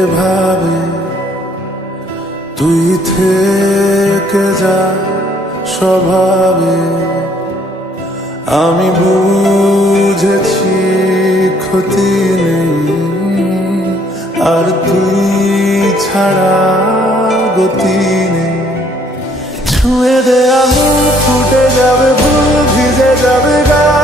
এভাবে তুই থেকে যা স্বভাবে। আমি বুঝেছি ক্ষতি নেই, আর তুই ছাড়া গতি নেই। ছুঁয়ে দে আমি ফুটে যাবে, ফুল ভিজে যাবে গা।